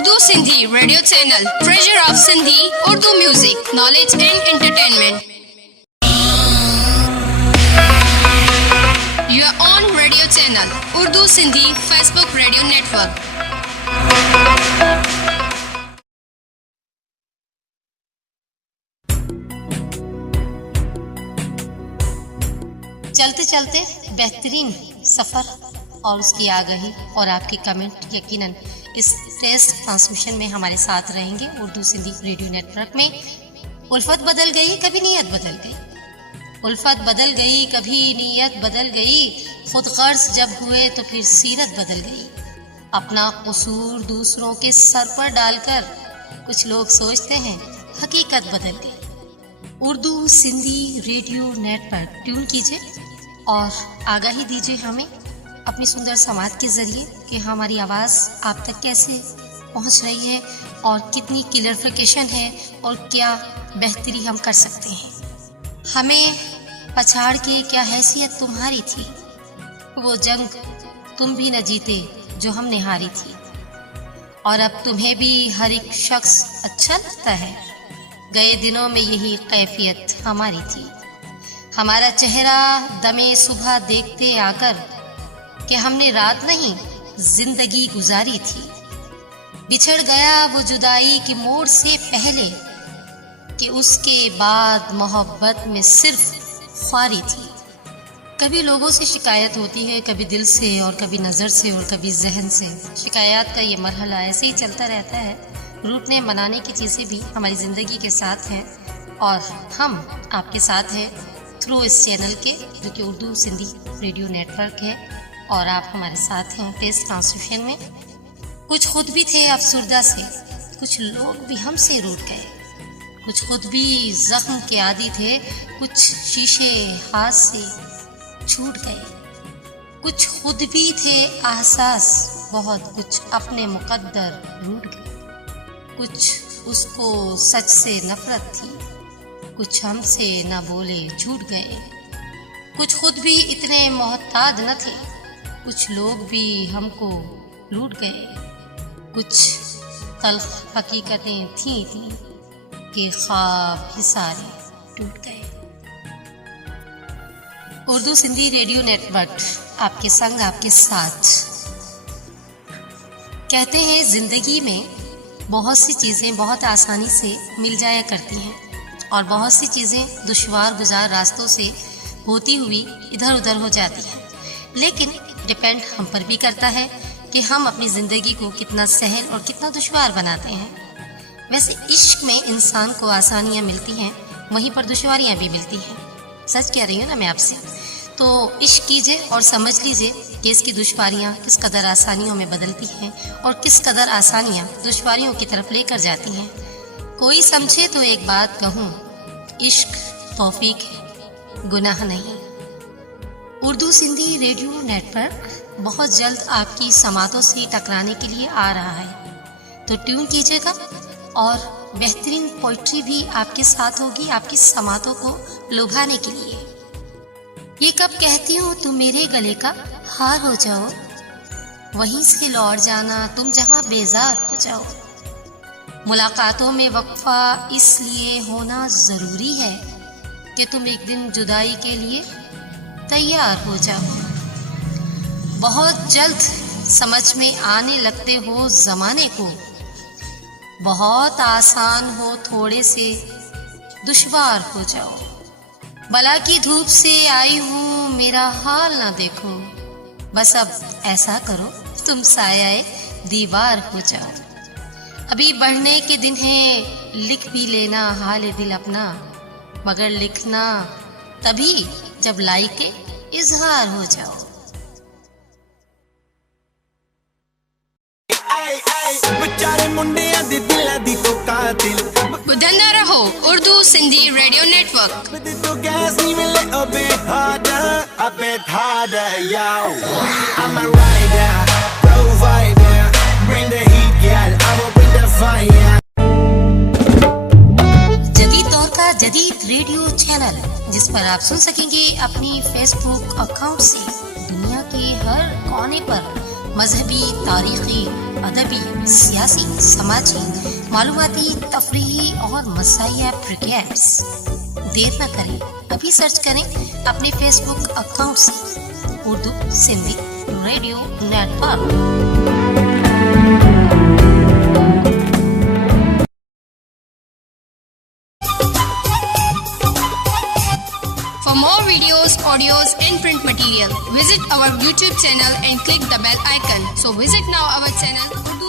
Urdu Sindhi Radio Channel, Treasure of Sindhi, Urdu Music, Knowledge and Entertainment. Your own radio channel, Urdu Sindhi Facebook Radio Network. चलते चलते बेहतरीन सफ़र और उसकी आगाही और आपके कमेंट यकीनन इस टेस्ट ट्रांसमिशन में हमारे साथ रहेंगे उर्दू सिंधी रेडियो नेटवर्क में। उल्फत बदल गई कभी नीयत बदल गई, उल्फत बदल गई कभी नीयत बदल गई, खुद गर्ज जब हुए तो फिर सीरत बदल गई। अपना कसूर दूसरों के सर पर डालकर कुछ लोग सोचते हैं हकीकत बदल गई। Urdu Sindhi radio network tune कीजिए और आगाही दीजिए हमें अपनी सुंदर समाज के ज़रिए कि हमारी आवाज़ आप तक कैसे पहुंच रही है और कितनी क्लियरिफिकेशन है और क्या बेहतरी हम कर सकते हैं। हमें पछाड़ के क्या हैसियत तुम्हारी थी, वो जंग तुम भी न जीते जो हमने हारी थी, और अब तुम्हें भी हर एक शख्स अच्छा लगता है। गए दिनों में यही कैफियत हमारी थी, हमारा चेहरा दमे सुबह देखते आकर कि हमने रात नहीं जिंदगी गुजारी थी। बिछड़ गया वो जुदाई के मोड़ से पहले कि उसके बाद मोहब्बत में सिर्फ ख्वारी थी। कभी लोगों से शिकायत होती है, कभी दिल से और कभी नज़र से और कभी जहन से। शिकायत का ये मरहला ऐसे ही चलता रहता है। रूठने मनाने की चीज़ें भी हमारी ज़िंदगी के साथ हैं और हम आपके साथ हैं थ्रू इस चैनल के जो कि उर्दू सिंधी रेडियो नेटवर्क है, और आप हमारे साथ हैं टेस्ट ट्रांसमिशन में। कुछ खुद भी थे अफसुर्दा से, कुछ लोग भी हमसे रूठ गए, कुछ खुद भी जख्म के आदी थे, कुछ शीशे हाथ से छूट गए, कुछ खुद भी थे एहसास बहुत, कुछ अपने मुकद्दर रूठ गए, कुछ उसको सच से नफरत थी, कुछ हमसे न बोले झूठ गए, कुछ खुद भी इतने मोहताज न थे, कुछ लोग भी हमको लूट गए, कुछ तल्ख हकीकतें थी कि ख्वाब ही सारे टूट गए। उर्दू सिंधी रेडियो नेटवर्क आपके संग आपके साथ। कहते हैं ज़िंदगी में बहुत सी चीज़ें बहुत आसानी से मिल जाया करती हैं और बहुत सी चीज़ें दुश्वार गुजार रास्तों से होती हुई इधर उधर हो जाती हैं, लेकिन डिपेंड हम पर भी करता है कि हम अपनी ज़िंदगी को कितना सहल और कितना दुश्वार बनाते हैं। वैसे इश्क में इंसान को आसानियाँ मिलती हैं, वहीं पर दुश्वारियाँ भी मिलती हैं। सच कह रही हूँ ना मैं आपसे। तो इश्क कीजिए और समझ लीजिए कि इसकी दुश्वारियाँ किस कदर आसानियों में बदलती हैं और किस कदर आसानियाँ दुश्वारियों की तरफ लेकर जाती हैं। कोई समझे तो एक बात कहूँ, इश्क तौफीक है, गुनाह नहीं। उर्दू सिंधी रेडियो नेटवर्क बहुत जल्द आपकी समातों से टकराने के लिए आ रहा है, तो ट्यून कीजिएगा और बेहतरीन पोइट्री भी आपके साथ होगी आपकी समातों को लुभाने के लिए। ये कब कहती हूँ तुम मेरे गले का हार हो जाओ, वहीं से लौट जाना तुम जहाँ बेजार हो जाओ। मुलाकातों में वक्फा इसलिए होना ज़रूरी है कि तुम एक दिन जुदाई के लिए तैयार हो जाओ। बहुत जल्द समझ में आने लगते हो ज़माने को, बहुत आसान हो थोड़े से दुश्वार हो जाओ। बला की धूप से आई हूँ मेरा हाल ना देखो, बस अब ऐसा करो तुम साये दीवार हो जाओ। अभी बढ़ने के दिन हैं, लिख भी लेना हाल दिल अपना, मगर लिखना तभी जब लाइके इजहार हो जाओ। बुधंदा रहो उर्दू सिंधी रेडियो नेटवर्क। जदीद दौर का जदीद रेडियो चैनल जिस पर आप सुन सकेंगे अपनी फेसबुक अकाउंट से दुनिया के हर कोने पर مذہبی، تاریخی، ادبی، سیاسی، سماجی، معلوماتی، تفریحی اور مسائیہ پروگرامس۔ دیر نہ کریں، ابھی سرچ کریں اپنے فیس بک اکاؤنٹ سے Urdu Sindhi radio network. For more videos, audios, and print material, visit our YouTube channel and click the bell icon. So visit now our channel